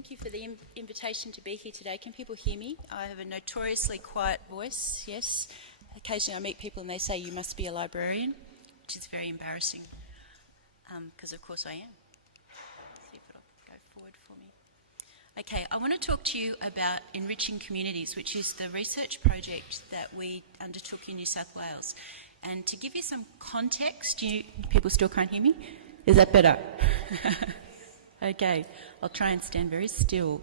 Thank you for the invitation to be here today. Can people hear me? I have a notoriously quiet voice, yes. Occasionally I meet people and they say you must be a librarian, which is very embarrassing, because of course I am. See if it'll go forward for me. Okay, I want to talk to you about Enriching Communities, which is the research project that we undertook in New South Wales. And to give you some context, people still can't hear me? Is that better? Okay, I'll try and stand very still.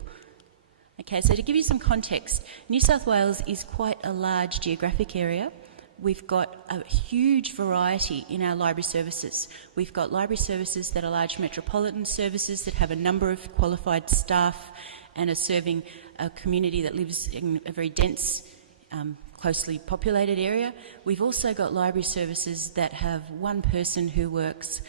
Okay, so to give you some context, New South Wales is quite a large geographic area. We've got a huge variety in our library services. We've got library services that are large metropolitan services that have a number of qualified staff and are serving a community that lives in a very dense, closely populated area. We've also got library services that have one person who works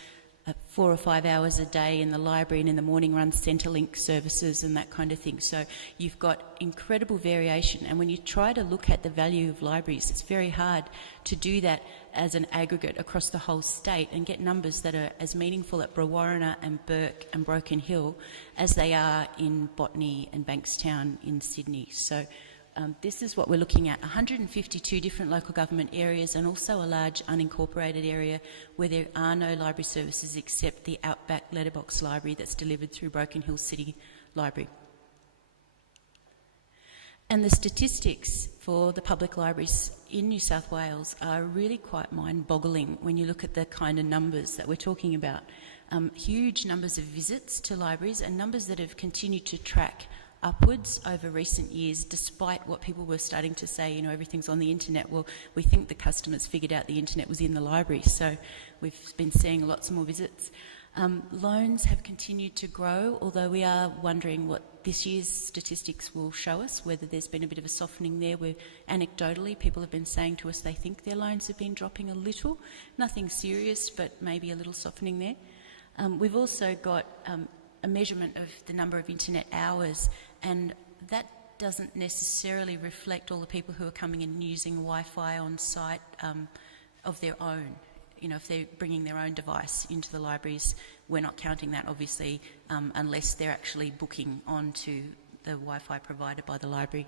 4 or 5 hours a day in the library and in the morning runs Centrelink services and that kind of thing. So you've got incredible variation, and when you try to look at the value of libraries, it's very hard to do that as an aggregate across the whole state and get numbers that are as meaningful at Brewarrina and Burke and Broken Hill as they are in Botany and Bankstown in Sydney. So this is what we're looking at, 152 different local government areas and also a large unincorporated area where there are no library services except the Outback Letterbox Library that's delivered through Broken Hill City Library. And the statistics for the public libraries in New South Wales are really quite mind-boggling when you look at the kind of numbers that we're talking about. Huge numbers of visits to libraries and numbers that have continued to track upwards over recent years, despite what people were starting to say, you know, everything's on the internet. Well, we think the customers figured out the internet was in the library, so we've been seeing lots more visits. Loans have continued to grow, although we are wondering what this year's statistics will show us, whether there's been a bit of a softening there, where anecdotally people have been saying to us they think their loans have been dropping a little. Nothing serious, but maybe a little softening there. We've also got a measurement of the number of internet hours, and that doesn't necessarily reflect all the people who are coming in and using Wi-Fi on site of their own. You know, if they're bringing their own device into the libraries, we're not counting that, obviously, unless they're actually booking onto the Wi-Fi provided by the library.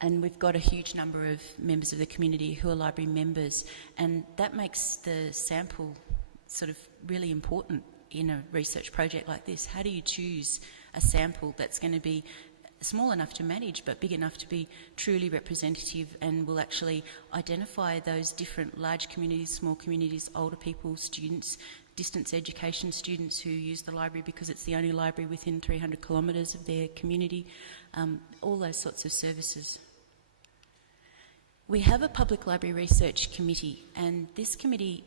And we've got a huge number of members of the community who are library members, and that makes the sample sort of really important in a research project like this. How do you choose a sample that's going to be small enough to manage but big enough to be truly representative and will actually identify those different large communities, small communities, older people, students, distance education students who use the library because it's the only library within 300 kilometres of their community, all those sorts of services. We have a public library research committee, and this committee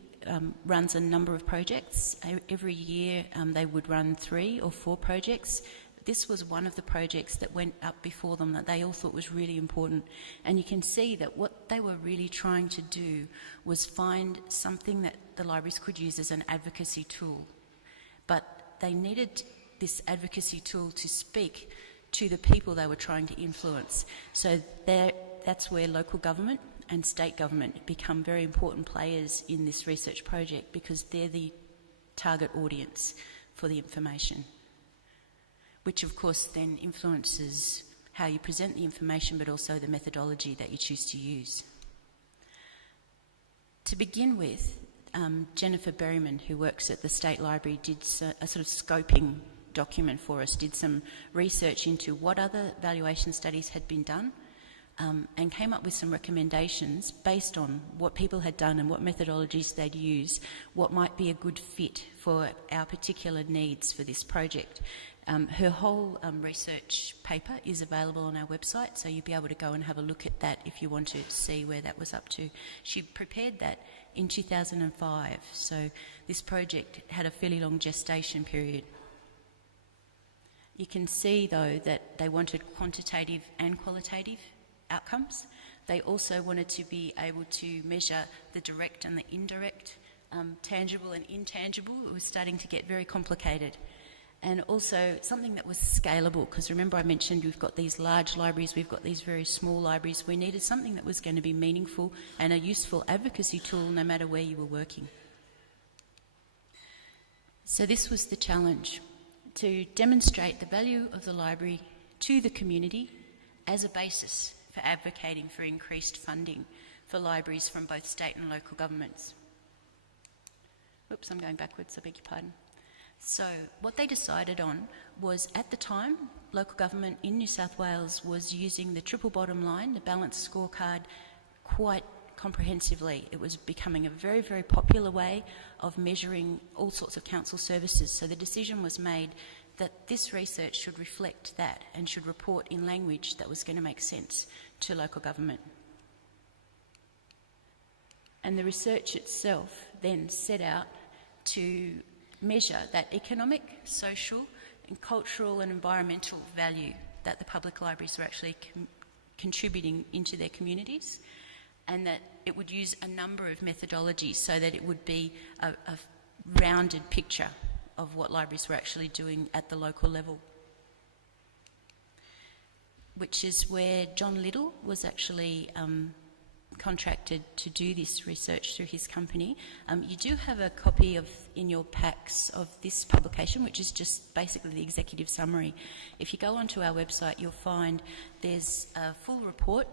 runs a number of projects. Every year they would run 3 or 4 projects. This was one of the projects that went up before them that they all thought was really important. And you can see that what they were really trying to do was find something that the libraries could use as an advocacy tool. But they needed this advocacy tool to speak to the people they were trying to influence. So that's where local government and state government become very important players in this research project, because they're the target audience for the information, which of course then influences how you present the information, but also the methodology that you choose to use. To begin with, Jennifer Berryman, who works at the State Library, did a sort of scoping document for us, did some research into what other valuation studies had been done, and came up with some recommendations based on what people had done and what methodologies they'd use, what might be a good fit for our particular needs for this project. Her whole research paper is available on our website, so you'll be able to go and have a look at that if you want to see where that was up to. She prepared that in 2005, so this project had a fairly long gestation period. You can see, though, that they wanted quantitative and qualitative outcomes. They also wanted to be able to measure the direct and the indirect, tangible and intangible. It was starting to get very complicated. And also something that was scalable, because remember I mentioned we've got these large libraries, we've got these very small libraries. We needed something that was going to be meaningful and a useful advocacy tool no matter where you were working. So this was the challenge. to demonstrate the value of the library to the community as a basis for advocating for increased funding for libraries from both state and local governments. Oops, I'm going backwards, I beg your pardon. So what they decided on was, at the time, local government in New South Wales was using the triple bottom line, the balanced scorecard, quite comprehensively. It was becoming a very, very popular way of measuring all sorts of council services. So the decision was made that this research should reflect that and should report in language that was going to make sense to local government. And the research itself then set out to measure that economic, social and cultural and environmental value that the public libraries were actually contributing into their communities, and that it would use a number of methodologies so that it would be a rounded picture of what libraries were actually doing at the local level. Which is where John Little was actually contracted to do this research through his company. You do have a copy in your packs of this publication, which is just basically the executive summary. If you go onto our website, you'll find there's a full report,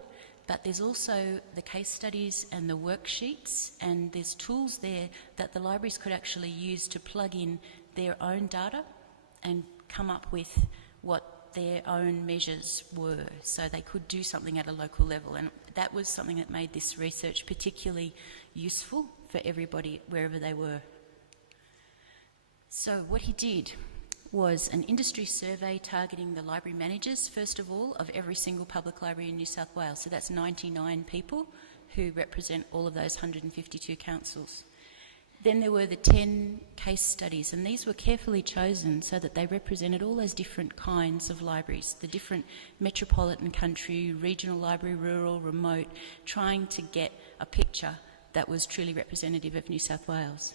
but there's also the case studies and the worksheets, and there's tools there that the libraries could actually use to plug in their own data and come up with what their own measures were, so they could do something at a local level. And that was something that made this research particularly useful for everybody wherever they were. So what he did was an industry survey targeting the library managers, first of all, of every single public library in New South Wales. So that's 99 people who represent all of those 152 councils. Then there were the 10 case studies, and these were carefully chosen so that they represented all those different kinds of libraries, the different metropolitan country, regional library, rural, remote, trying to get a picture that was truly representative of New South Wales.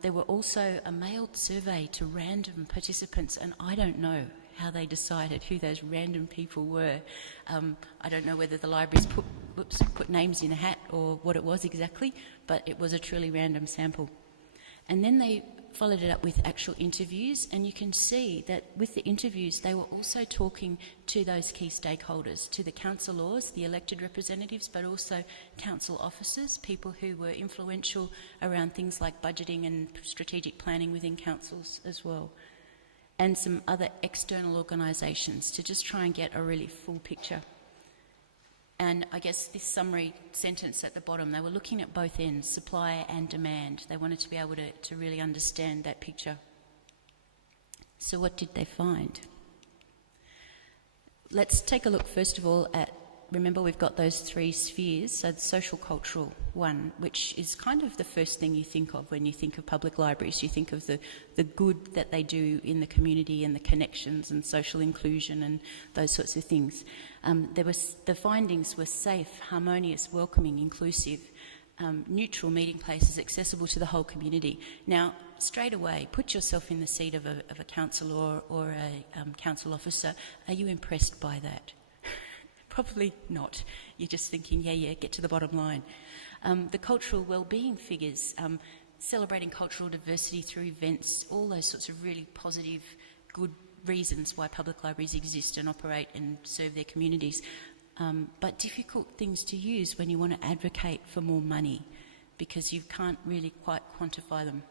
There were also a mailed survey to random participants, and I don't know how they decided who those random people were. I don't know whether the libraries put names in a hat or what it was exactly, but it was a truly random sample. And then they followed it up with actual interviews, and you can see that with the interviews they were also talking to those key stakeholders, to the councillors, the elected representatives, but also council officers, people who were influential around things like budgeting and strategic planning within councils as well, and some other external organisations, to just try and get a really full picture. And I guess this summary sentence at the bottom, they were looking at both ends, supply and demand. They wanted to be able to really understand that picture. So what did they find? Let's take a look first of all at, remember we've got those three spheres, so the social cultural one, which is kind of the first thing you think of when you think of public libraries. You think of the good that they do in the community and the connections and social inclusion and those sorts of things. The findings were safe, harmonious, welcoming, inclusive, neutral meeting places accessible to the whole community. Now, straight away, put yourself in the seat of a councillor or a council officer. Are you impressed by that? Probably not. You're just thinking, yeah, get to the bottom line. The cultural well-being figures, celebrating cultural diversity through events, all those sorts of really positive, good reasons why public libraries exist and operate and serve their communities. But difficult things to use when you want to advocate for more money, because you can't really quite quantify them.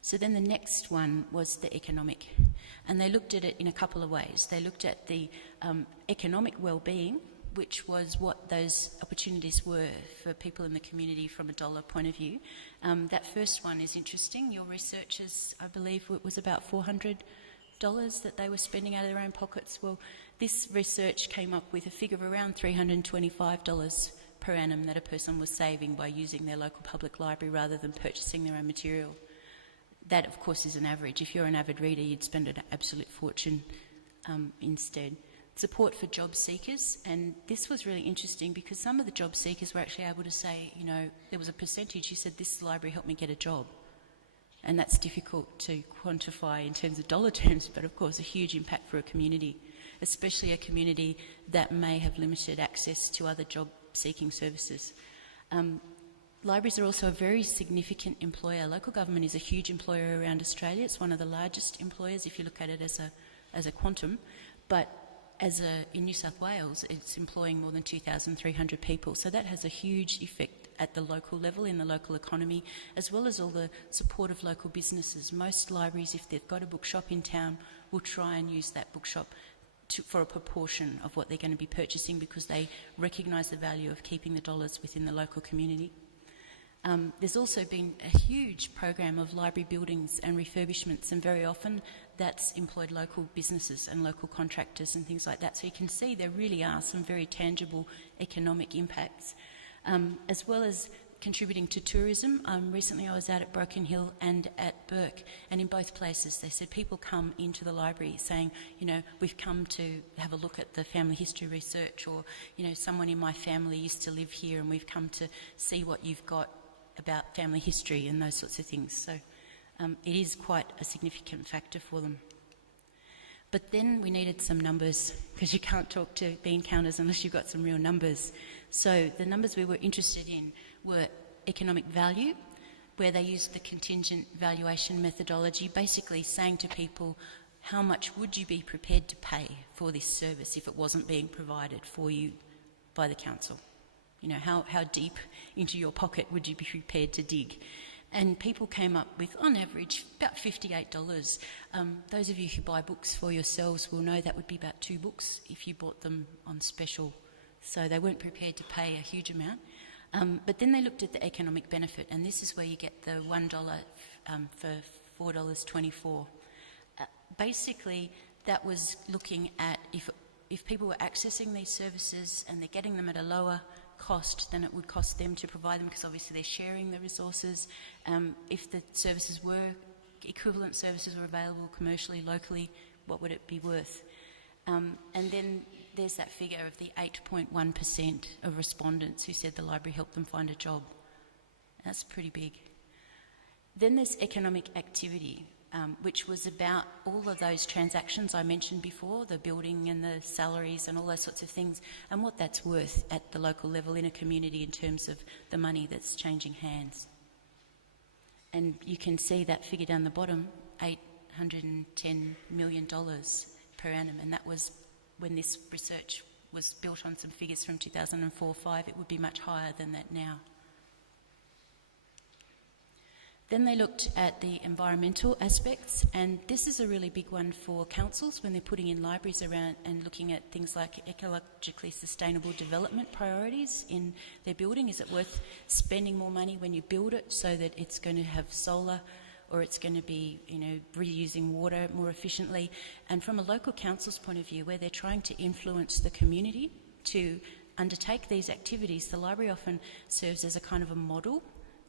So then the next one was the economic, and they looked at it in a couple of ways. They looked at the economic well-being, which was what those opportunities were for people in the community from a dollar point of view. That first one is interesting. Your researchers, I believe it was about $400 that they were spending out of their own pockets. Well, this research came up with a figure of around $325 per annum that a person was saving by using their local public library rather than purchasing their own material. That, of course, is an average. If you're an avid reader, you'd spend an absolute fortune instead. Support for job seekers, and this was really interesting because some of the job seekers were actually able to say, you know, there was a percentage who said, this library helped me get a job. And that's difficult to quantify in terms of dollar terms, but of course a huge impact for a community, especially a community that may have limited access to other job-seeking services. Libraries are also a very significant employer. Local government is a huge employer around Australia. It's one of the largest employers if you look at it as a quantum. But in New South Wales, it's employing more than 2,300 people. So that has a huge effect at the local level, in the local economy, as well as all the support of local businesses. Most libraries, if they've got a bookshop in town, will try and use that bookshop for a proportion of what they're going to be purchasing, because they recognise the value of keeping the dollars within the local community. There's also been a huge program of library buildings and refurbishments, and very often that's employed local businesses and local contractors and things like that. So you can see there really are some very tangible economic impacts, as well as contributing to tourism. Recently I was out at Broken Hill and at Burke, and in both places they said people come into the library saying, you know, we've come to have a look at the family history research, or, you know, someone in my family used to live here and we've come to see what you've got about family history and those sorts of things. So it is quite a significant factor for them. But then we needed some numbers, because you can't talk to bean counters unless you've got some real numbers. So the numbers we were interested in were economic value, where they used the contingent valuation methodology, basically saying to people, how much would you be prepared to pay for this service if it wasn't being provided for you by the council? You know, how deep into your pocket would you be prepared to dig? And people came up with, on average, about $58. Those of you who buy books for yourselves will know that would be about 2 books if you bought them on special. So they weren't prepared to pay a huge amount. But then they looked at the economic benefit, and this is where you get the $1 for $4.24. Basically, that was looking at if people were accessing these services and they're getting them at a lower cost than it would cost them to provide them, because obviously they're sharing the resources. If the services were, equivalent services were available commercially, locally, what would it be worth? And then there's that figure of the 8.1% of respondents who said the library helped them find a job. That's pretty big. Then there's economic activity, which was about all of those transactions I mentioned before, the building and the salaries and all those sorts of things, and what that's worth at the local level in a community in terms of the money that's changing hands. And you can see that figure down the bottom, $810 million per annum, and that was when this research was built on some figures from 2004-05. It would be much higher than that now. Then they looked at the environmental aspects, and this is a really big one for councils when they're putting in libraries around and looking at things like ecologically sustainable development priorities in their building. Is it worth spending more money when you build it so that it's going to have solar, or it's going to be, you know, reusing water more efficiently? And from a local council's point of view, where they're trying to influence the community to undertake these activities, the library often serves as a kind of a model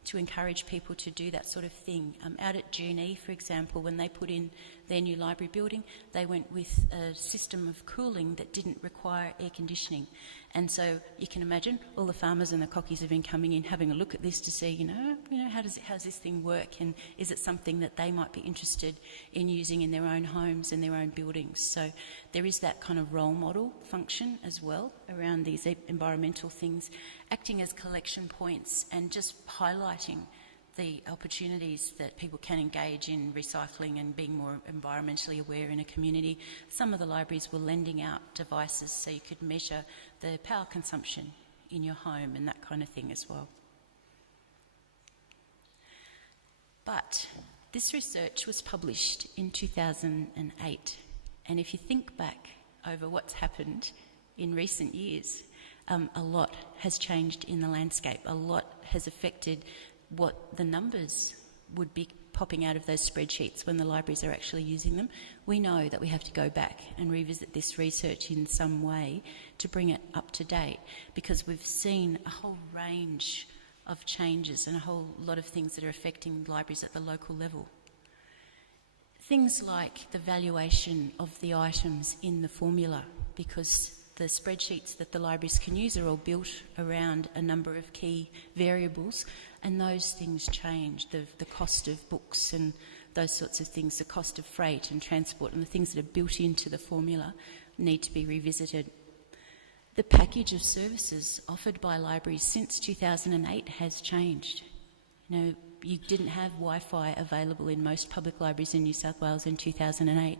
to encourage people to do that sort of thing. Out at Junee, for example, when they put in their new library building, they went with a system of cooling that didn't require air conditioning. And so you can imagine all the farmers and the cockies have been coming in, having a look at this to see, you know, how does this thing work, and is it something that they might be interested in using in their own homes and their own buildings? So there is that kind of role model function as well around these environmental things, acting as collection points and just highlighting the opportunities that people can engage in recycling and being more environmentally aware in a community. Some of the libraries were lending out devices so you could measure the power consumption in your home and that kind of thing as well. But this research was published in 2008, and if you think back over what's happened in recent years, a lot has changed in the landscape. A lot has affected what the numbers would be popping out of those spreadsheets when the libraries are actually using them. We know that we have to go back and revisit this research in some way to bring it up to date, because we've seen a whole range of changes and a whole lot of things that are affecting libraries at the local level. Things like the valuation of the items in the formula, because the spreadsheets that the libraries can use are all built around a number of key variables, and those things change. The cost of books and those sorts of things, the cost of freight and transport and the things that are built into the formula need to be revisited. The package of services offered by libraries since 2008 has changed. You know, you didn't have Wi-Fi available in most public libraries in New South Wales in 2008.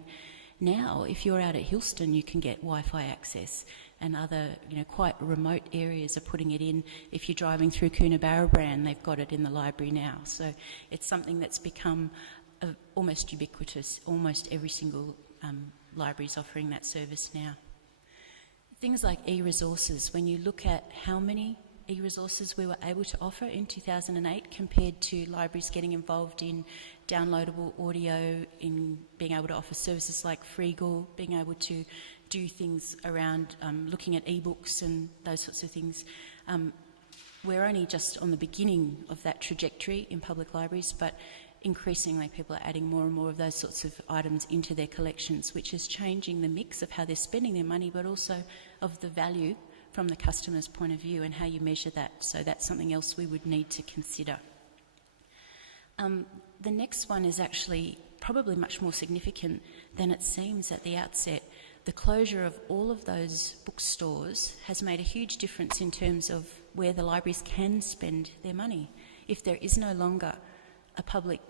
Now, if you're out at Hillston, you can get Wi-Fi access, and other, quite remote areas are putting it in. If you're driving through Coonabarabran, they've got it in the library now. So it's something that's become almost ubiquitous. Almost every single library is offering that service now. Things like e-resources, when you look at how many e-resources we were able to offer in 2008 compared to libraries getting involved in downloadable audio, in being able to offer services like Freegal, being able to do things around looking at ebooks and those sorts of things. We're only just on the beginning of that trajectory in public libraries, but increasingly people are adding more and more of those sorts of items into their collections, which is changing the mix of how they're spending their money, but also of the value from the customer's point of view and how you measure that. So that's something else we would need to consider. The next one is actually probably much more significant than it seems at the outset. The closure of all of those bookstores has made a huge difference in terms of where the libraries can spend their money. If there is no longer a public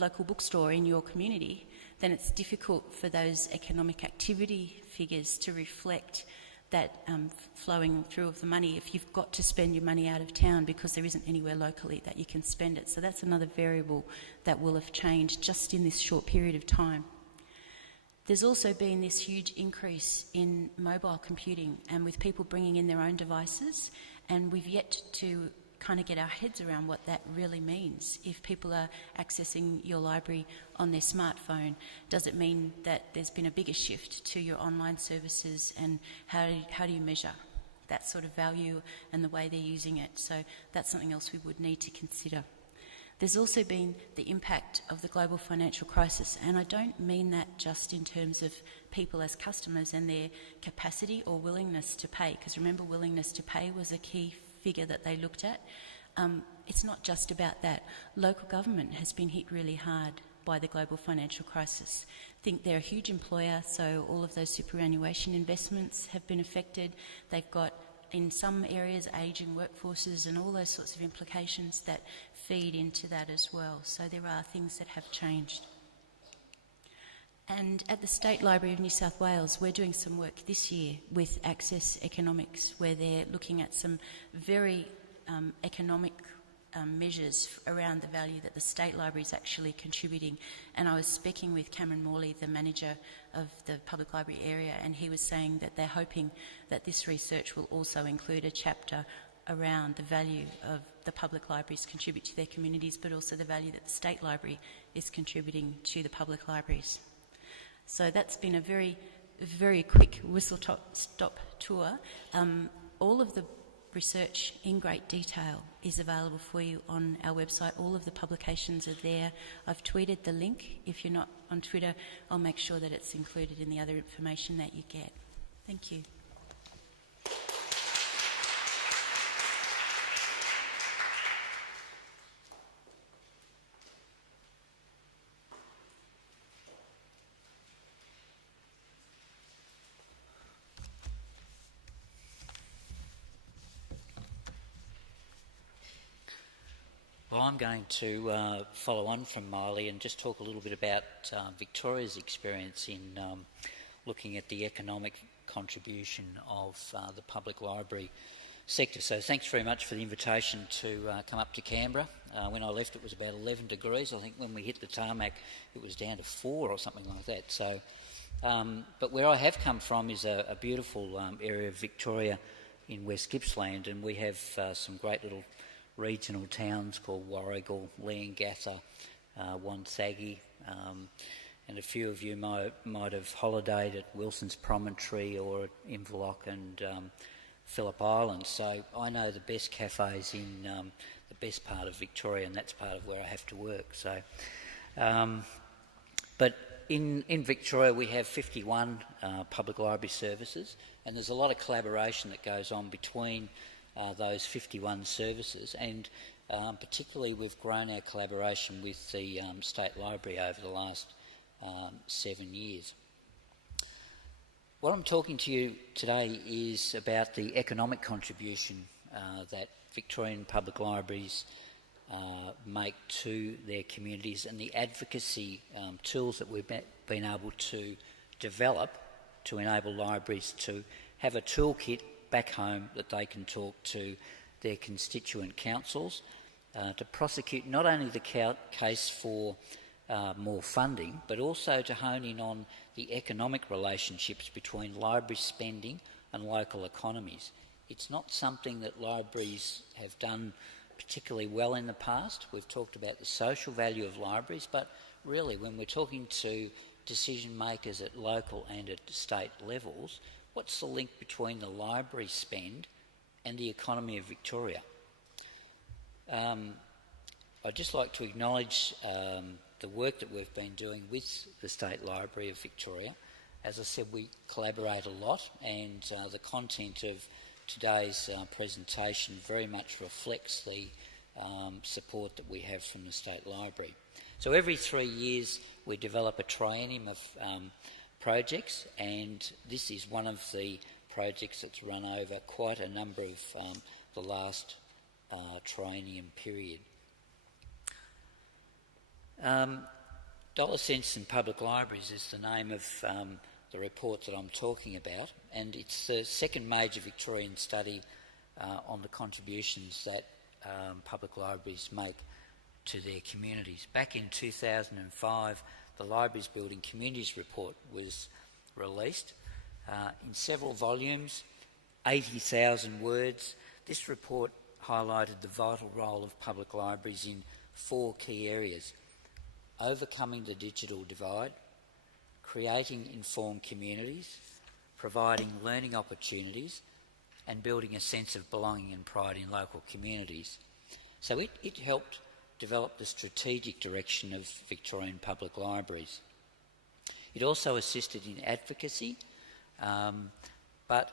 local bookstore in your community, then it's difficult for those economic activity figures to reflect that flowing through of the money if you've got to spend your money out of town because there isn't anywhere locally that you can spend it. So that's another variable that will have changed just in this short period of time. There's also been this huge increase in mobile computing and with people bringing in their own devices, and we've yet to kind of get our heads around what that really means. If people are accessing your library on their smartphone, does it mean that there's been a bigger shift to your online services, and how do you measure that sort of value and the way they're using it? So that's something else we would need to consider. There's also been the impact of the global financial crisis, and I don't mean that just in terms of people as customers and their capacity or willingness to pay, because remember, willingness to pay was a key figure that they looked at. It's not just about that. Local government has been hit really hard by the global financial crisis. I think they're a huge employer, so all of those superannuation investments have been affected. They've got, in some areas, ageing workforces and all those sorts of implications that feed into that as well. So there are things that have changed. And at the State Library of New South Wales, we're doing some work this year with Access Economics, where they're looking at some very economic measures around the value that the State Library is actually contributing. And I was speaking with Cameron Morley, the manager of the public library area, and he was saying that they're hoping that this research will also include a chapter around the value of the public libraries contribute to their communities, but also the value that the State Library is contributing to the public libraries. So that's been a very, very quick whistle-stop tour. All of the research in great detail is available for you on our website. All of the publications are there. I've tweeted the link. If you're not on Twitter, I'll make sure that it's included in the other information that you get. Thank you. Well, I'm going to follow on from Mylee and just talk a little bit about Victoria's experience in looking at the economic contribution of the public library sector. So thanks very much for the invitation to come up to Canberra. When I left, it was about 11 degrees. I think when we hit the tarmac, it was down to 4 or something like that. So, but where I have come from is a beautiful area of Victoria in West Gippsland, and we have some great little regional towns called Warrigal, Leongatha, Wonthaggi, and a few of you might have holidayed at Wilson's Promontory or at Inverloch and Phillip Island. So I know the best cafes in the best part of Victoria, and that's part of where I have to work. So, but in Victoria we have 51 public library services, and there's a lot of collaboration that goes on between those 51 services, and particularly we've grown our collaboration with the State Library over the last 7 years. What I'm talking to you today is about the economic contribution that Victorian public libraries make to their communities, and the advocacy tools that we've been able to develop to enable libraries to have a toolkit back home that they can talk to their constituent councils to prosecute not only the case for more funding, but also to hone in on the economic relationships between library spending and local economies. It's not something that libraries have done particularly well in the past. We've talked about the social value of libraries, but really when we're talking to decision makers at local and at state levels, what's the link between the library spend and the economy of Victoria? I'd just like to acknowledge the work that we've been doing with the State Library of Victoria. As I said, we collaborate a lot, and the content of today's presentation very much reflects the support that we have from the State Library. So every 3 years we develop a triennium of projects, and this is one of the projects that's run over quite a number of the last triennium period. Dollar Cents in Public Libraries is the name of the report that I'm talking about, and it's the second major Victorian study on the contributions that public libraries make to their communities. Back in 2005, the Libraries Building Communities Report was released in several volumes, 80,000 words. This report highlighted the vital role of public libraries in 4 key areas: overcoming the digital divide, creating informed communities, providing learning opportunities, and building a sense of belonging and pride in local communities. So it helped develop the strategic direction of Victorian public libraries. It also assisted in advocacy, but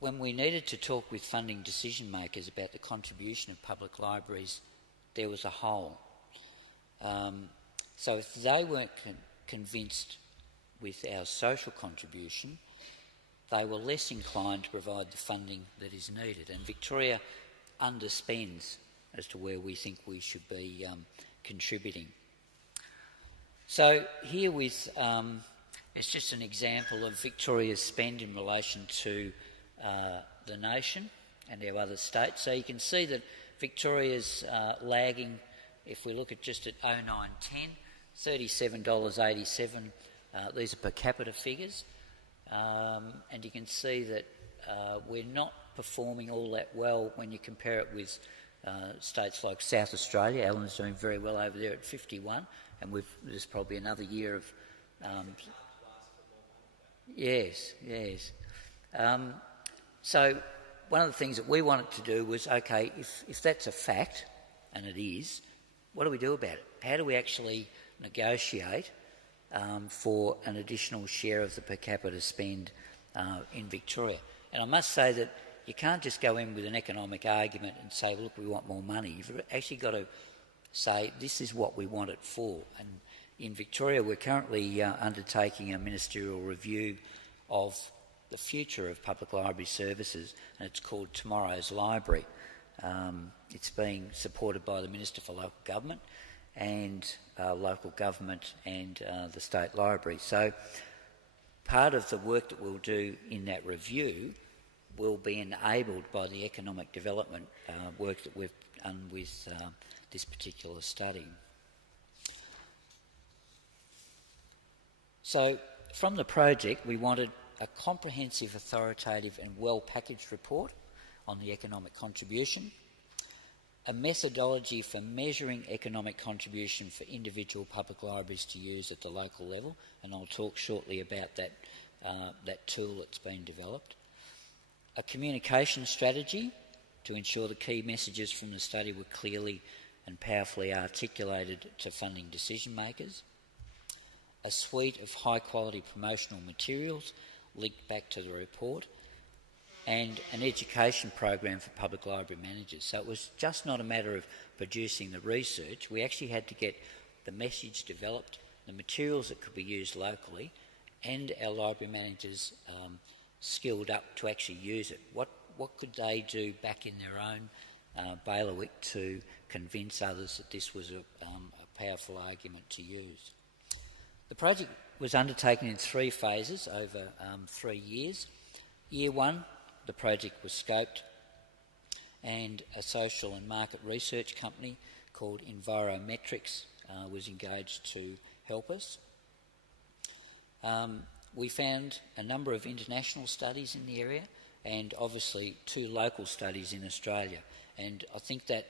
when we needed to talk with funding decision makers about the contribution of public libraries, there was a hole. So if they weren't convinced with our social contribution, they were less inclined to provide the funding that is needed. And Victoria underspends as to where we think we should be contributing. So here it's just an example of Victoria's spend in relation to the nation and our other states. So you can see that Victoria's lagging. If we look at just at 09-10, $37.87, these are per capita figures, and you can see that we're not performing all that well when you compare it with states like South Australia. Alan's doing very well over there at 51, and there's probably another year of... Yes. So one of the things that we wanted to do was, okay, if that's a fact, and it is, what do we do about it? How do we actually negotiate for an additional share of the per capita spend in Victoria? And I must say that you can't just go in with an economic argument and say, look, we want more money. You've actually got to say, this is what we want it for. And in Victoria, we're currently undertaking a ministerial review of the future of public library services, and it's called Tomorrow's Library. It's being supported by the Minister for Local Government and local government and the State Library. So part of the work that we'll do in that review will be enabled by the economic development work that we've done with this particular study. So from the project, we wanted a comprehensive, authoritative and well-packaged report on the economic contribution, a methodology for measuring economic contribution for individual public libraries to use at the local level, and I'll talk shortly about that tool that's been developed, a communication strategy to ensure the key messages from the study were clearly and powerfully articulated to funding decision makers, a suite of high-quality promotional materials linked back to the report, and an education program for public library managers. So it was just not a matter of producing the research. We actually had to get the message developed, the materials that could be used locally, and our library managers skilled up to actually use it. What could they do back in their own bailiwick to convince others that this was a powerful argument to use? The project was undertaken in 3 phases over 3 years. Year 1, the project was scoped, and a social and market research company called Envirometrics was engaged to help us. We found a number of international studies in the area and obviously 2 local studies in Australia, and I think that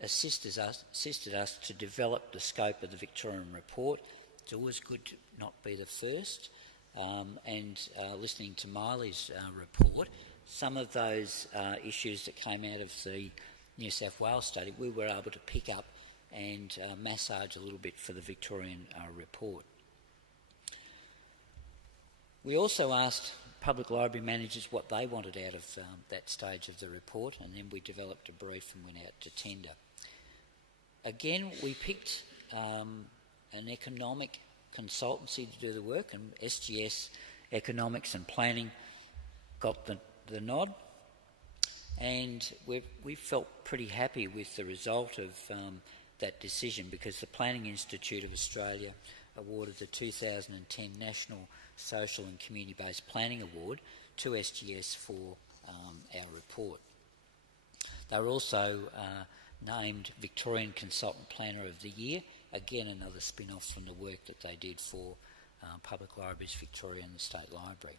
assisted us to develop the scope of the Victorian report. It's always good to not be the first, and listening to Mylee's report, some of those issues that came out of the New South Wales study we were able to pick up and massage a little bit for the Victorian report. We also asked public library managers what they wanted out of that stage of the report, and then we developed a brief and went out to tender. Again, we picked an economic consultancy to do the work, and SGS Economics and Planning got the nod, and we felt pretty happy with the result of that decision, because the Planning Institute of Australia awarded the 2010 National Social and Community-Based Planning Award to SGS for our report. They were also named Victorian Consultant Planner of the Year, again another spin-off from the work that they did for Public Libraries Victoria and the State Library.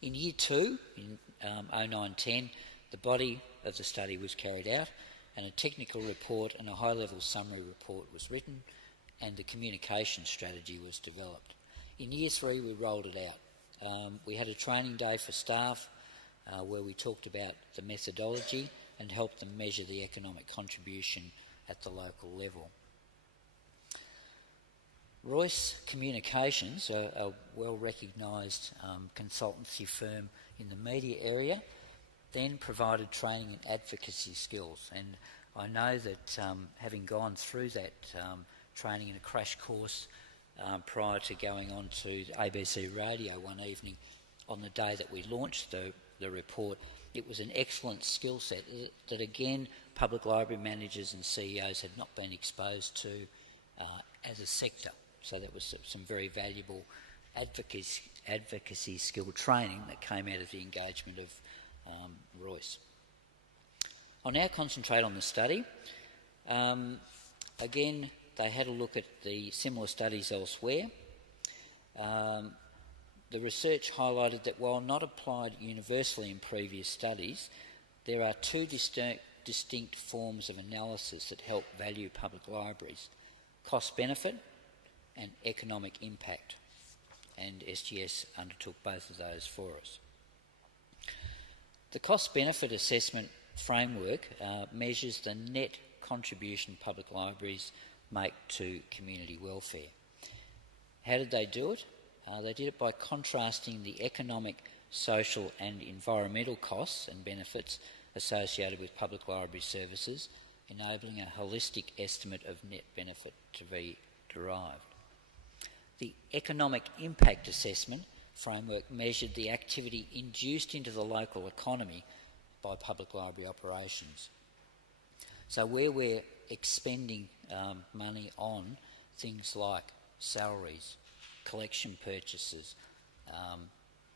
In Year 2, in 09-10, the body of the study was carried out, and a technical report and a high-level summary report was written, and the communication strategy was developed. In Year 3, we rolled it out. We had a training day for staff where we talked about the methodology and helped them measure the economic contribution at the local level. Royce Communications, a well-recognised consultancy firm in the media area, then provided training and advocacy skills. And I know that having gone through that training in a crash course prior to going on to ABC Radio one evening on the day that we launched the report, it was an excellent skill set that, again, public library managers and CEOs had not been exposed to as a sector. So that was some very valuable advocacy skill training that came out of the engagement of Royce. I'll now concentrate on the study. Again, they had a look at the similar studies elsewhere. The research highlighted that while not applied universally in previous studies, there are 2 distinct forms of analysis that help value public libraries: cost-benefit and economic impact, and SGS undertook both of those for us. The cost-benefit assessment framework measures the net contribution public libraries make to community welfare. How did they do it? They did it by contrasting the economic, social and environmental costs and benefits associated with public library services, enabling a holistic estimate of net benefit to be derived. The economic impact assessment framework measured the activity induced into the local economy by public library operations. So where we're expending money on things like salaries, collection purchases,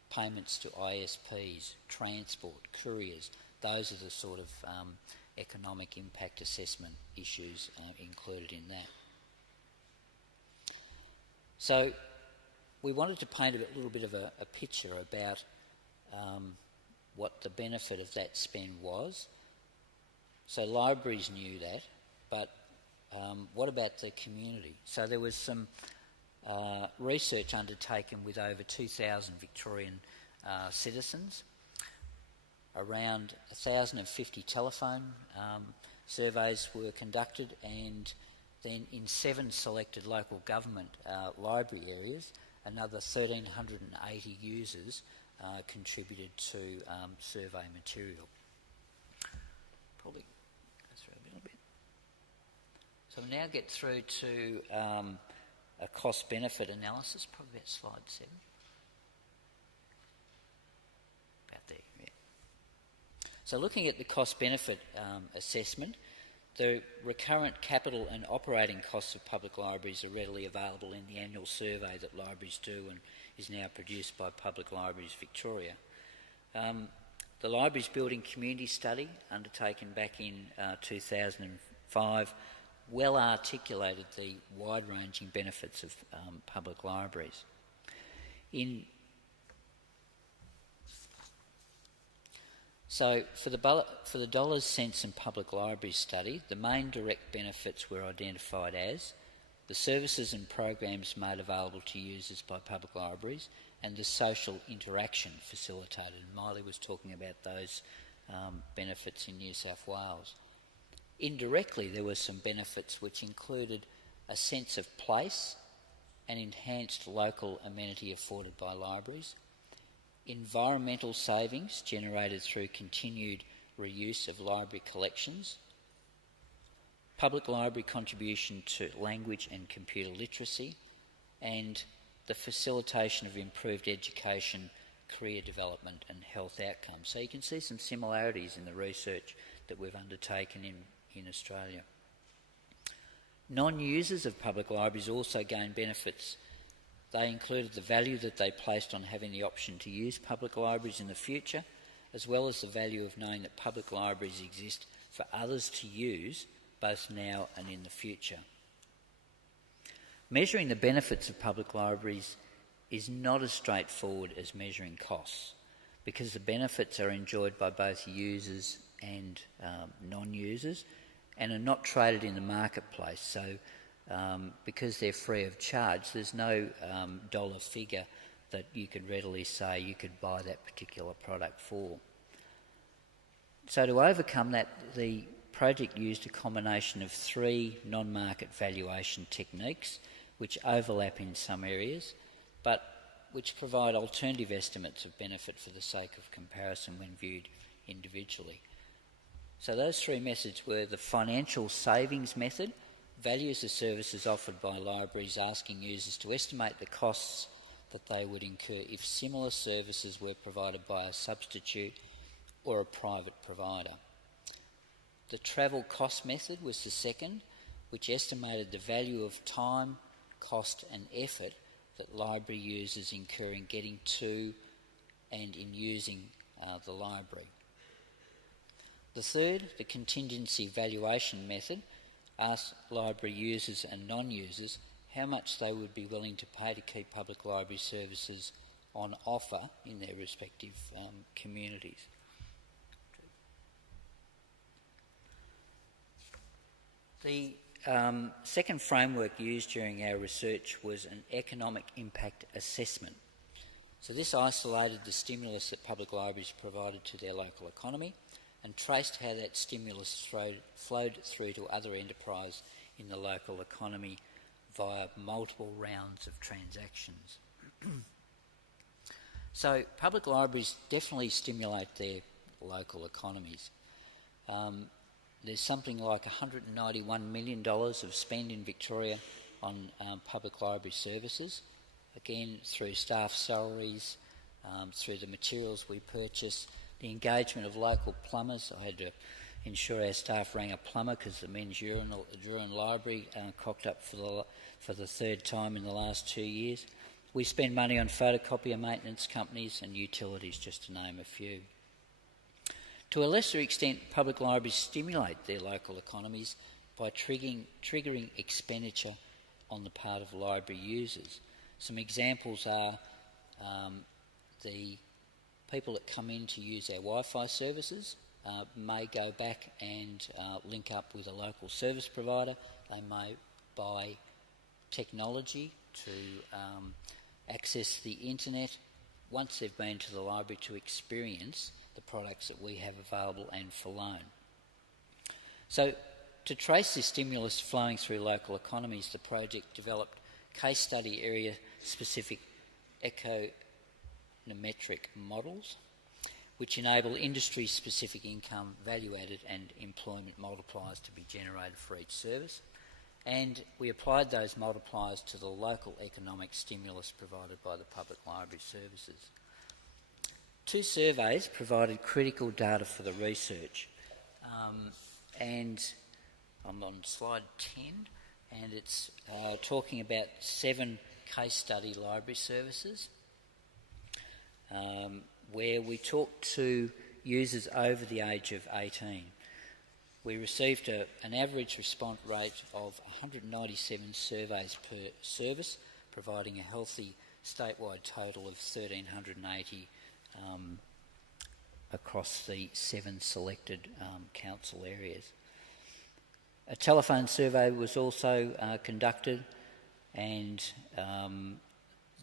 payments to ISPs, transport, couriers, those are the sort of economic impact assessment issues included in that. So we wanted to paint a little bit of a picture about what the benefit of that spend was. So libraries knew that, but what about the community? So there was some research undertaken with over 2,000 Victorian citizens. Around 1,050 telephone surveys were conducted, and then in 7 selected local government library areas, another 1,380 users contributed to survey material. Probably go through a little bit. So we'll now get through to a cost-benefit analysis, probably about slide 7. About there, yeah. So looking at the cost-benefit assessment, the recurrent capital and operating costs of public libraries are readily available in the annual survey that libraries do and is now produced by Public Libraries Victoria. The Libraries Building Community Study, undertaken back in 2005, well articulated the wide-ranging benefits of public libraries. So for the dollars, cents and public libraries study, the main direct benefits were identified as the services and programs made available to users by public libraries and the social interaction facilitated. Mylee was talking about those benefits in New South Wales. Indirectly, there were some benefits which included a sense of place and enhanced local amenity afforded by libraries, environmental savings generated through continued reuse of library collections, public library contribution to language and computer literacy, and the facilitation of improved education, career development and health outcomes. So you can see some similarities in the research that we've undertaken in Australia. Non-users of public libraries also gained benefits. They included the value that they placed on having the option to use public libraries in the future, as well as the value of knowing that public libraries exist for others to use both now and in the future. Measuring the benefits of public libraries is not as straightforward as measuring costs, because the benefits are enjoyed by both users and non-users and are not traded in the marketplace. So because they're free of charge, there's no dollar figure that you could readily say you could buy that particular product for. So to overcome that, the project used a combination of 3 non-market valuation techniques which overlap in some areas, but which provide alternative estimates of benefit for the sake of comparison when viewed individually. So those 3 methods were the financial savings method, values the services offered by libraries, asking users to estimate the costs that they would incur if similar services were provided by a substitute or a private provider. The travel cost method was the second, which estimated the value of time, cost and effort that library users incur in getting to and in using the library. The third, the contingency valuation method, asked library users and non-users how much they would be willing to pay to keep public library services on offer in their respective communities. The second framework used during our research was an economic impact assessment. So this isolated the stimulus that public libraries provided to their local economy and traced how that stimulus flowed through to other enterprise in the local economy via multiple rounds of transactions. So public libraries definitely stimulate their local economies. There's something like $191 million of spend in Victoria on public library services, again through staff salaries, through the materials we purchase, the engagement of local plumbers. I had to ensure our staff rang a plumber because the men's urinal library cocked up for the 3rd time in the last 2 years. We spend money on photocopier maintenance companies and utilities, just to name a few. To a lesser extent, public libraries stimulate their local economies by triggering expenditure on the part of library users. Some examples are the people that come in to use our Wi-Fi services may go back and link up with a local service provider. They may buy technology to access the internet once they've been to the library to experience the products that we have available and for loan. So to trace this stimulus flowing through local economies, the project developed case study area specific econometric models which enable industry specific income, value added and employment multipliers to be generated for each service. and we applied those multipliers to the local economic stimulus provided by the public library services. 2 surveys provided critical data for the research, and I'm on slide 10, and it's talking about 7 case study library services, where we talked to users over the age of 18. We received an average response rate of 197 surveys per service, providing a healthy statewide total of 1,380 across the 7 selected council areas. A telephone survey was also conducted, and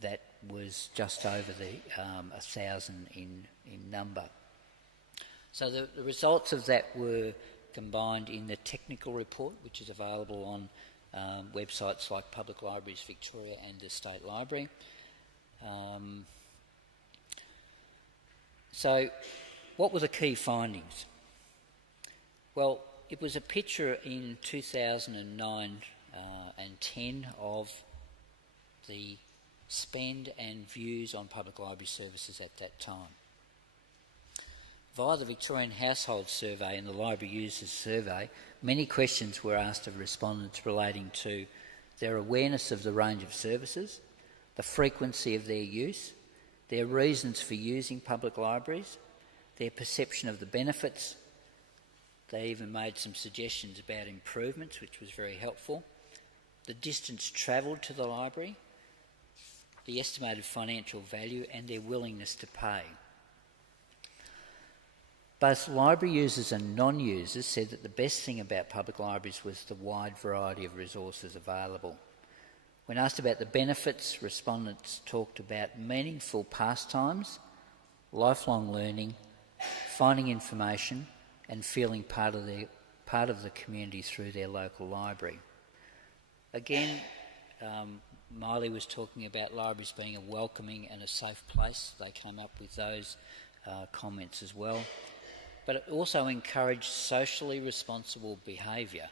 that was just over the 1,000 in number. So the results of that were combined in the technical report, which is available on websites like Public Libraries Victoria and the State Library. So what were the key findings? Well, it was a picture in 2009 and 10 of the spend and views on public library services at that time. Via the Victorian Household Survey and the Library Users Survey, many questions were asked of respondents relating to their awareness of the range of services, the frequency of their use, their reasons for using public libraries, their perception of the benefits. They even made some suggestions about improvements, which was very helpful. The distance travelled to the library, the estimated financial value, and their willingness to pay. Both library users and non-users said that the best thing about public libraries was the wide variety of resources available. When asked about the benefits, respondents talked about meaningful pastimes, lifelong learning, finding information, and feeling part of the community through their local library. Again, Mylee was talking about libraries being a welcoming and a safe place. They came up with those comments as well. But it also encouraged socially responsible behaviour.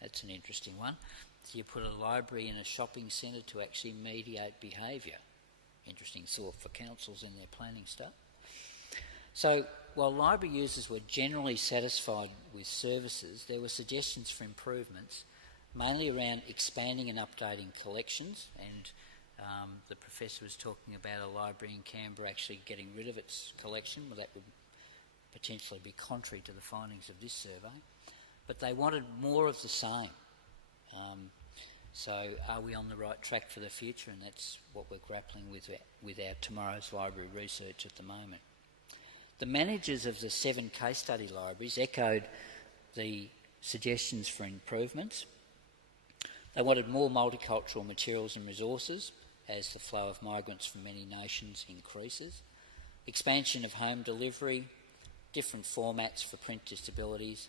That's an interesting one. So you put a library in a shopping centre to actually mediate behaviour. Interesting thought for councils in their planning stuff. So while library users were generally satisfied with services, there were suggestions for improvements, mainly around expanding and updating collections, and the professor was talking about a library in Canberra actually getting rid of its collection. Well, that would potentially be contrary to the findings of this survey, but they wanted more of the same. So are we on the right track for the future? And that's what we're grappling with our tomorrow's library research at the moment. The managers of the 7 case study libraries echoed the suggestions for improvements. They wanted more multicultural materials and resources as the flow of migrants from many nations increases, expansion of home delivery, different formats for print disabilities,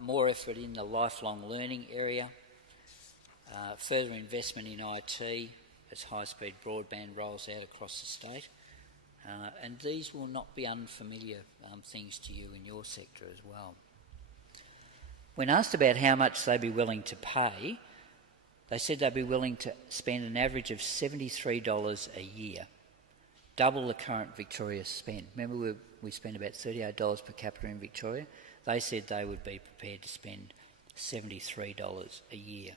more effort in the lifelong learning area, further investment in IT as high-speed broadband rolls out across the state. And these will not be unfamiliar things to you in your sector as well. When asked about how much they'd be willing to pay, they said they'd be willing to spend an average of $73 a year, double the current Victoria spend. Remember we spend about $38 per capita in Victoria? They said they would be prepared to spend $73 a year.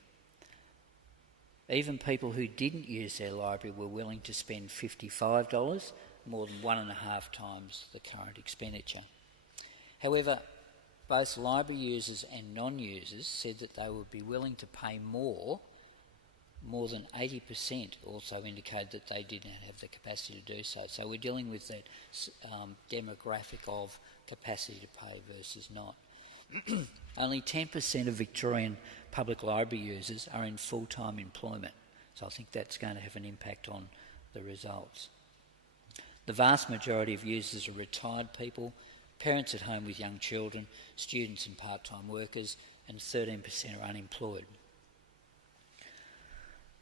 Even people who didn't use their library were willing to spend $55, more than 1.5 times the current expenditure. However, both library users and non-users said that they would be willing to pay more than 80% also indicated that they did not have the capacity to do so. So we're dealing with that demographic of capacity to pay versus not. Only 10% of Victorian public library users are in full-time employment, so I think that's going to have an impact on the results. The vast majority of users are retired people, parents at home with young children, students and part-time workers, and 13% are unemployed.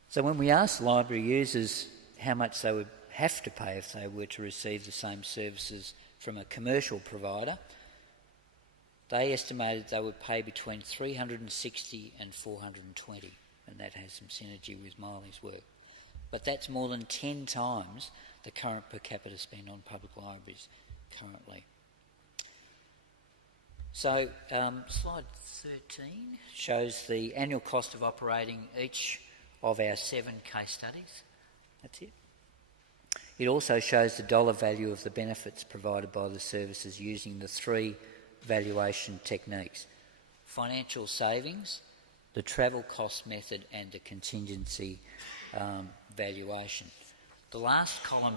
So when we asked library users how much they would have to pay if they were to receive the same services from a commercial provider, they estimated they would pay between 360 and 420, and that has some synergy with Mylee's work. But that's more than 10 times the current per capita spend on public libraries currently. So slide 13 shows the annual cost of operating each of our 7 case studies. That's it. It also shows the dollar value of the benefits provided by the services using the 3 valuation techniques: financial savings, the travel cost method, and the contingency valuation. The last column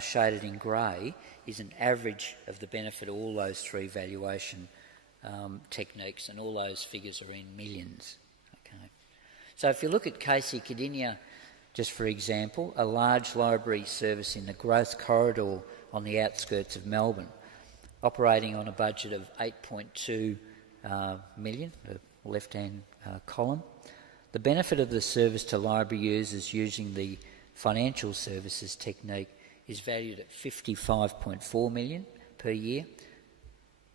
shaded in grey is an average of the benefit of all those 3 valuation techniques, and all those figures are in millions. Okay. So if you look at Casey Cardinia, just for example, a large library service in the growth corridor on the outskirts of Melbourne, operating on a budget of 8.2 million, the left-hand column. The benefit of the service to library users using the financial services technique is valued at 55.4 million per year,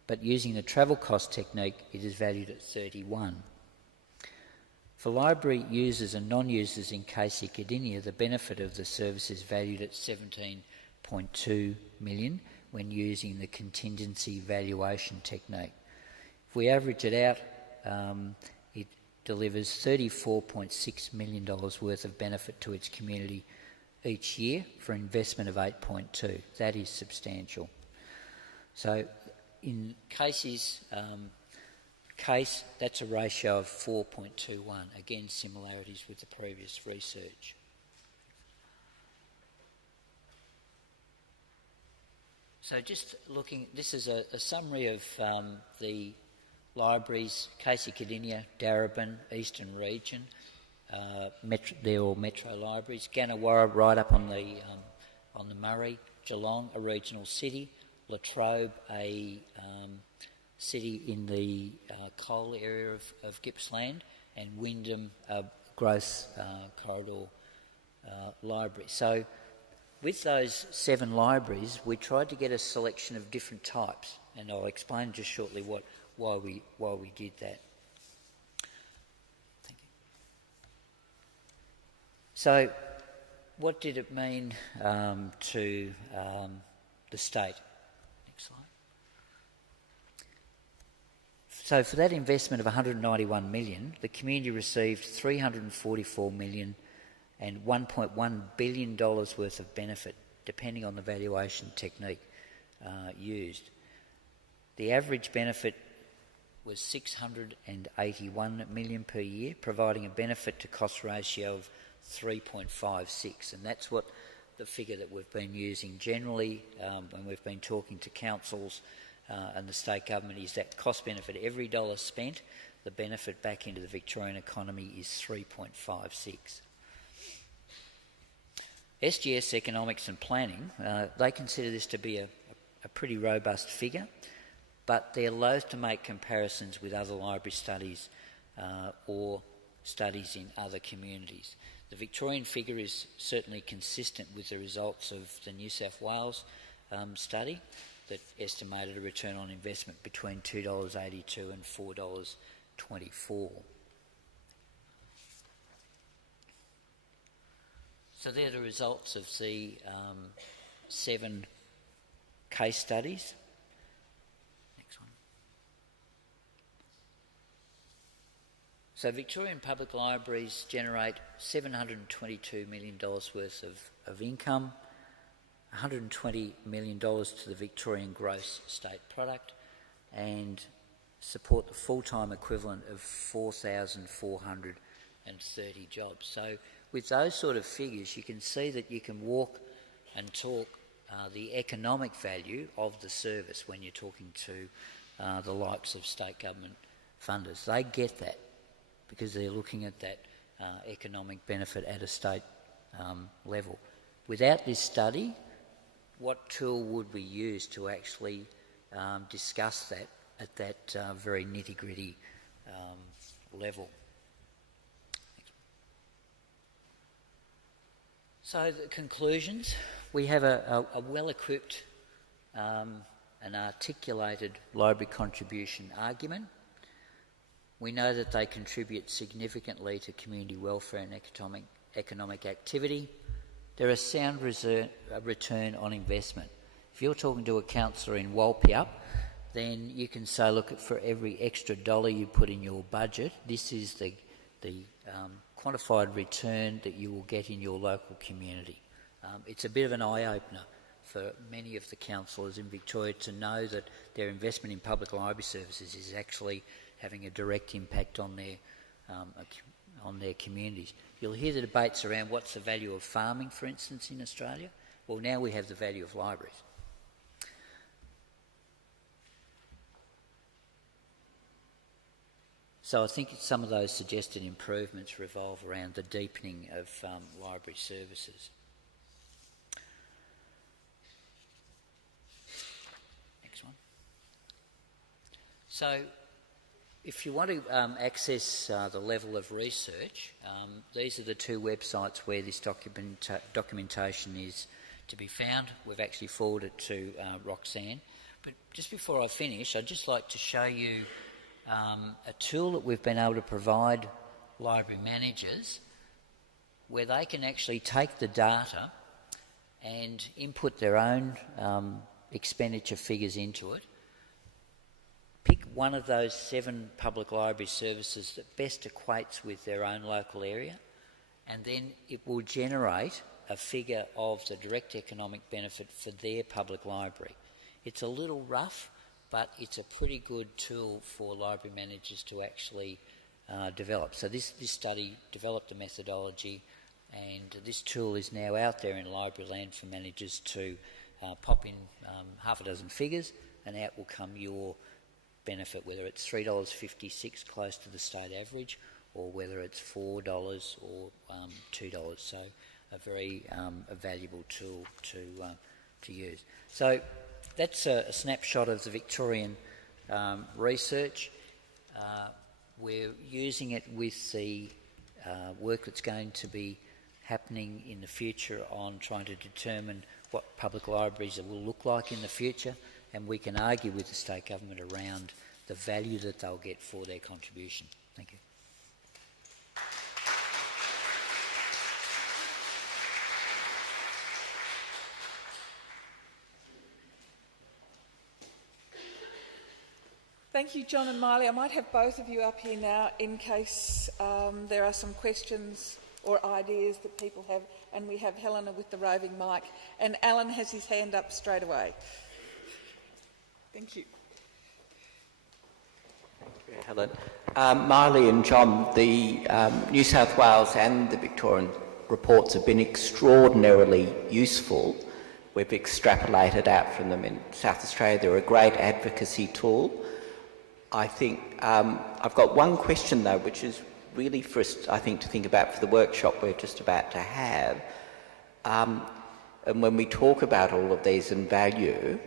but using the travel cost technique, it is valued at 31. For library users and non-users in Casey Cardinia, the benefit of the service is valued at 17.2 million when using the contingency valuation technique. If we average it out, it delivers $34.6 million worth of benefit to its community each year for an investment of 8.2. That is substantial. So in Casey's case, that's a ratio of 4.21. Again, similarities with the previous research. So just looking, this is a summary of the libraries: Casey Cardinia, Darebin, Eastern Region. They're all metro libraries. Gannawarra right up on the Murray. Geelong, a regional city. Latrobe, a city in the coal area of Gippsland, and Wyndham, a growth corridor library. So with those 7 libraries, we tried to get a selection of different types, and I'll explain just shortly why we did that. Thank you. So what did it mean to the state? Next slide. So for that investment of 191 million, the community received 344 million and $1.1 billion worth of benefit, depending on the valuation technique used. The average benefit was 681 million per year, providing a benefit to cost ratio of 3.56, and that's what the figure that we've been using generally when we've been talking to councils and the state government, is that cost benefit. Every dollar spent, the benefit back into the Victorian economy is 3.56. SGS Economics and Planning, they consider this to be a pretty robust figure, but they're loath to make comparisons with other library studies or studies in other communities. The Victorian figure is certainly consistent with the results of the New South Wales study that estimated a return on investment between $2.82 and $4.24. So they're the results of the 7 case studies. Next one. So Victorian public libraries generate $722 million worth of income, $120 million to the Victorian gross state product, and support the full-time equivalent of 4,430 jobs. So with those sort of figures, you can see that you can walk and talk the economic value of the service when you're talking to the likes of state government funders. They get that because they're looking at that economic benefit at a state level. Without this study, what tool would we use to actually discuss that at that very nitty-gritty level? So the conclusions, we have a well-equipped an articulated library contribution argument. We know that they contribute significantly to community welfare and economic activity. They're a sound return on investment. If you're talking to a councillor in Walpiup, then you can say, look, for every extra dollar you put in your budget, this is the quantified return that you will get in your local community. It's a bit of an eye-opener for many of the councillors in Victoria to know that their investment in public library services is actually having a direct impact on their communities. You'll hear the debates around what's the value of farming, for instance, in Australia. Well, now we have the value of libraries. So I think some of those suggested improvements revolve around the deepening of library services. Next one. So if you want to access the level of research, these are the two websites where this documentation is to be found. We've actually forwarded it to Roxanne. But just before I finish, I'd just like to show you a tool that we've been able to provide library managers where they can actually take the data and input their own expenditure figures into it, pick one of those 7 public library services that best equates with their own local area, and then it will generate a figure of the direct economic benefit for their public library. It's a little rough, but it's a pretty good tool for library managers to actually develop. So this study developed a methodology, and this tool is now out there in library land for managers to pop in half a dozen figures, and out will come your benefit, whether it's $3.56 close to the state average, or whether it's $4 or $2. So a very valuable tool to use. So that's a snapshot of the Victorian research. We're using it with the work that's going to be happening in the future on trying to determine what public libraries will look like in the future, and we can argue with the state government around the value that they'll get for their contribution. Thank you. Thank you, John and Mylee. I might have both of you up here now in case there are some questions or ideas that people have, and we have Helena with the roving mic, and Alan has his hand up straight away. Thank you. Thank you, Helen. Mylee and John, the New South Wales and the Victorian reports have been extraordinarily useful. We've extrapolated out from them in South Australia. They're a great advocacy tool. I think I've got one question though, which is really for us, I think, to think about for the workshop we're just about to have. And when we talk about all of these and value,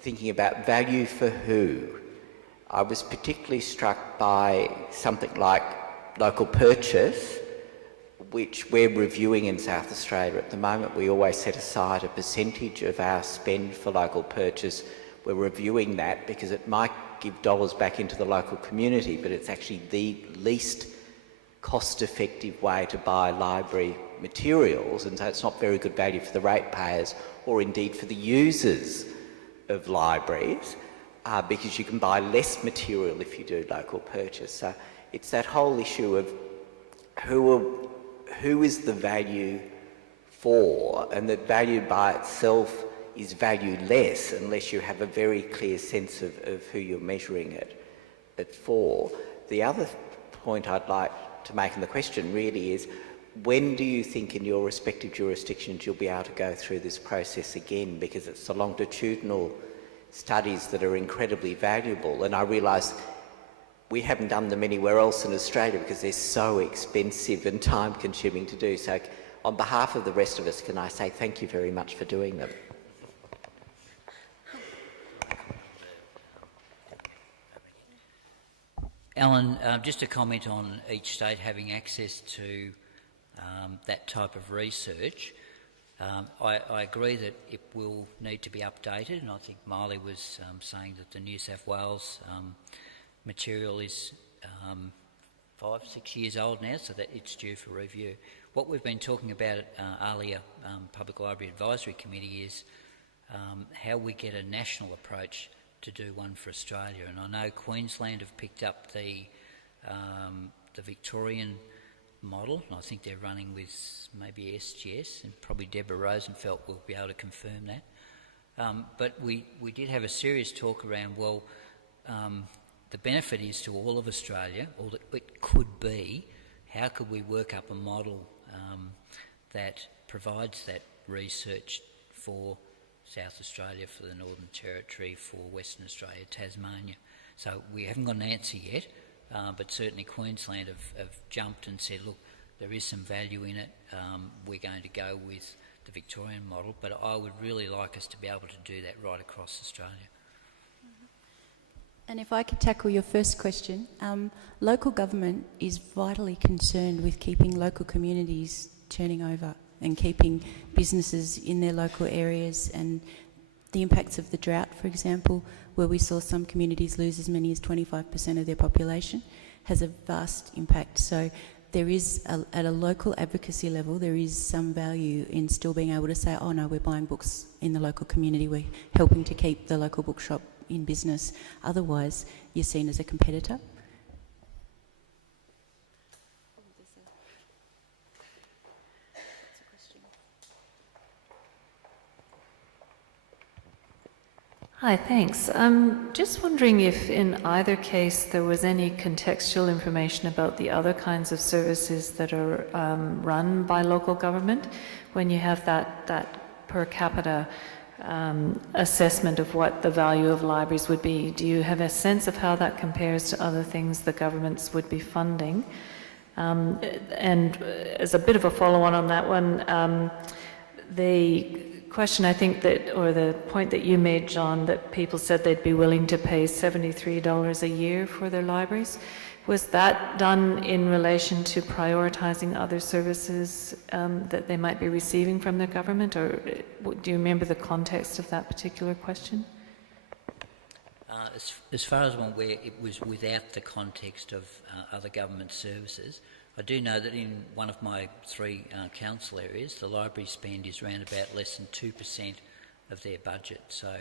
thinking about value for who, I was particularly struck by something like local purchase, which we're reviewing in South Australia at the moment. We always set aside a percentage of our spend for local purchase. We're reviewing that because it might give dollars back into the local community, but it's actually the least cost-effective way to buy library materials, and so it's not very good value for the ratepayers or indeed for the users of libraries, because you can buy less material if you do local purchase. So it's that whole issue of who is the value for, and that value by itself is valueless unless you have a very clear sense of who you're measuring it for. The other point I'd like to make in the question really is, when do you think in your respective jurisdictions you'll be able to go through this process again? Because it's the longitudinal studies that are incredibly valuable, and I realise we haven't done them anywhere else in Australia because they're so expensive and time consuming to do. So on behalf of the rest of us, can I say thank you very much for doing them. Alan, just a comment on each state having access to that type of research. I agree that it will need to be updated, and I think Mylee was saying that the New South Wales material is 5-6 years old now, so that it's due for review. What we've been talking about at ALIA Public Library Advisory Committee is how we get a national approach to do one for Australia. And I know Queensland have picked up the Victorian model, and I think they're running with maybe SGS, and probably Deborah Rosenfeld will be able to confirm that. But we did have a serious talk around, well, the benefit is to all of Australia, or it could be, how could we work up a model that provides that research for South Australia, for the Northern Territory, for Western Australia, Tasmania. So we haven't got an answer yet, but certainly Queensland have jumped and said, look, there is some value in it. We're going to go with the Victorian model, but I would really like us to be able to do that right across Australia. And if I could tackle your first question, local government is vitally concerned with keeping local communities turning over and keeping businesses in their local areas, and the impacts of the drought, for example, where we saw some communities lose as many as 25% of their population, has a vast impact. So there is, at a local advocacy level, there is some value in still being able to say, oh no, we're buying books in the local community, we're helping to keep the local bookshop in business. Otherwise, you're seen as a competitor. Hi, thanks. I'm just wondering if in either case there was any contextual information about the other kinds of services that are run by local government when you have that per capita assessment of what the value of libraries would be. Do you have a sense of how that compares to other things the governments would be funding? And as a bit of a follow-on on that one, the question I think that, or the point that you made, John, that people said they'd be willing to pay $73 a year for their libraries, was that done in relation to prioritising other services that they might be receiving from their government, or do you remember the context of that particular question? As far as I'm aware, it was without the context of other government services. I do know that in one of my 3 council areas, the library spend is around about less than 2% of their budget. So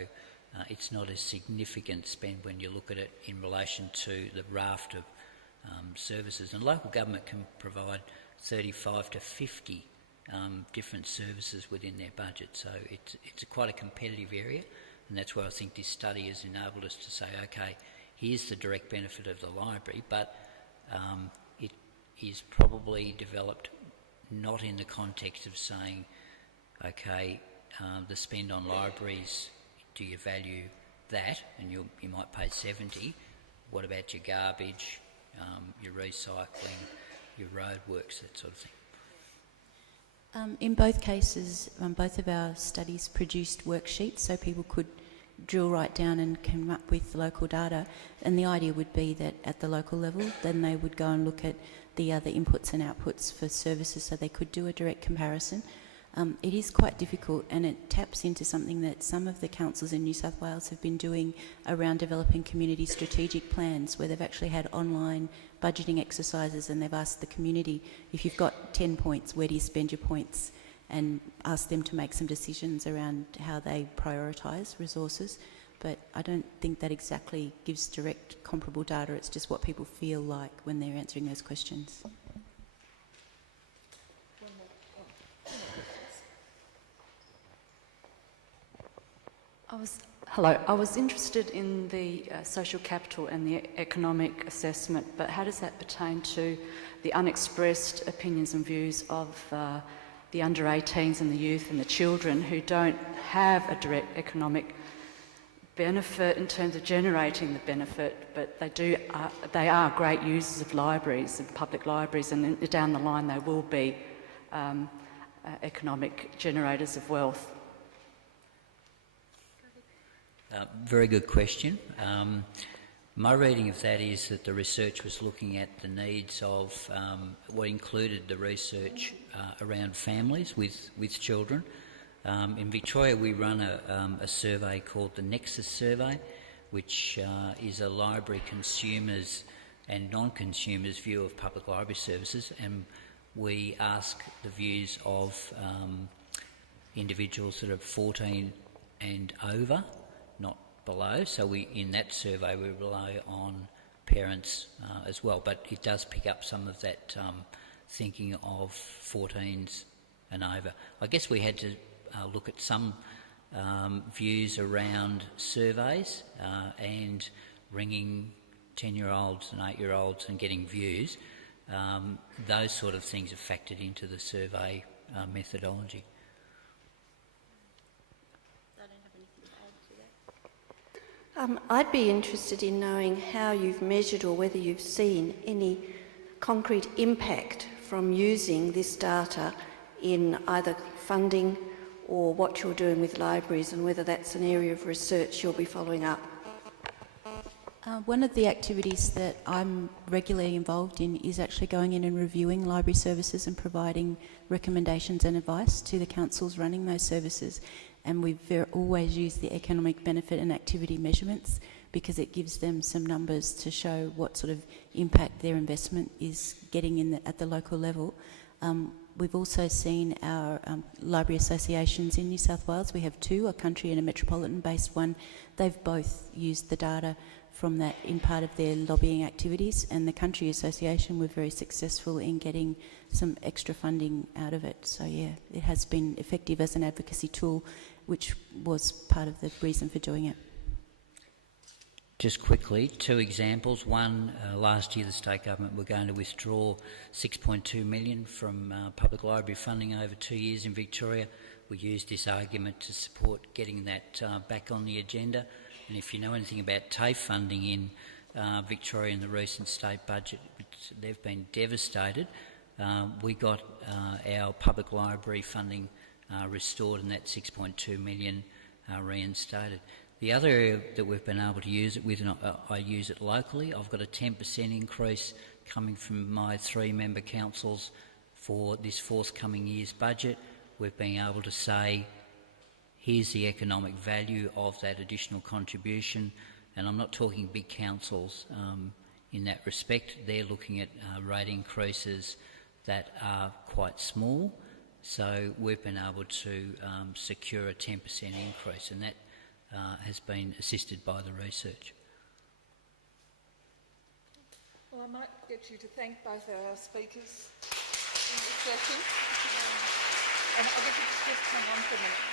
it's not a significant spend when you look at it in relation to the raft of services. And local government can provide 35 to 50 different services within their budget. So it's quite a competitive area, and that's where I think this study has enabled us to say, okay, here's the direct benefit of the library, but it is probably developed not in the context of saying, okay, the spend on libraries, do you value that? And you might pay 70. What about your garbage, your recycling, your roadworks, that sort of thing? In both cases, both of our studies produced worksheets so people could drill right down and come up with local data, and the idea would be that at the local level then they would go and look at the other inputs and outputs for services so they could do a direct comparison. It is quite difficult, and it taps into something that some of the councils in New South Wales have been doing around developing community strategic plans, where they've actually had online budgeting exercises, and they've asked the community, if you've got 10 points, where do you spend your points, and asked them to make some decisions around how they prioritise resources. But I don't think that exactly gives direct comparable data. It's just what people feel like when they're answering those questions. I was interested in the social capital and the economic assessment, but how does that pertain to the unexpressed opinions and views of the under 18s and the youth and the children who don't have a direct economic benefit in terms of generating the benefit, but they are great users of libraries and public libraries, and down the line they will be economic generators of wealth? Very good question. My reading of that is that the research was looking at the needs of what included the research around families with children, In Victoria, we run a survey called the Nexus Survey, which is a library consumers and non-consumers view of public library services, and we ask the views of individuals that are 14 and over, not below. So in that survey we rely on parents as well, but it does pick up some of that thinking of 14s and over. I guess we had to look at some views around surveys and ringing 10-year-olds and 8-year-olds and getting views. Those sort of things are factored into the survey methodology. I'd be interested in knowing how you've measured or whether you've seen any concrete impact from using this data in either funding or what you're doing with libraries, and whether that's an area of research you'll be following up. One of the activities that I'm regularly involved in is actually going in and reviewing library services and providing recommendations and advice to the councils running those services. And we've always used the economic benefit and activity measurements because it gives them some numbers to show what sort of impact their investment is getting at the local level. We've also seen our library associations in New South Wales. We have two, a country and a metropolitan-based one. They've both used the data from that in part of their lobbying activities, and the country association were very successful in getting some extra funding out of it. So yeah, it has been effective as an advocacy tool, which was part of the reason for doing it. Just quickly, two examples. One, last year the state government were going to withdraw $6.2 million from public library funding over 2 years in Victoria. We used this argument to support getting that back on the agenda. And if you know anything about TAFE funding in Victoria in the recent state budget, they've been devastated. We got our public library funding restored and that $6.2 million reinstated. The other area that we've been able to use it with, and I use it locally, I've got a 10% increase coming from my 3-member councils for this forthcoming year's budget. We've been able to say, here's the economic value of that additional contribution, and I'm not talking big councils in that respect. They're looking at rate increases that are quite small, so we've been able to secure a 10% increase, and that has been assisted by the research. Well, I might get you to thank both our speakers in this session. And I'll get you to just hang on for a minute.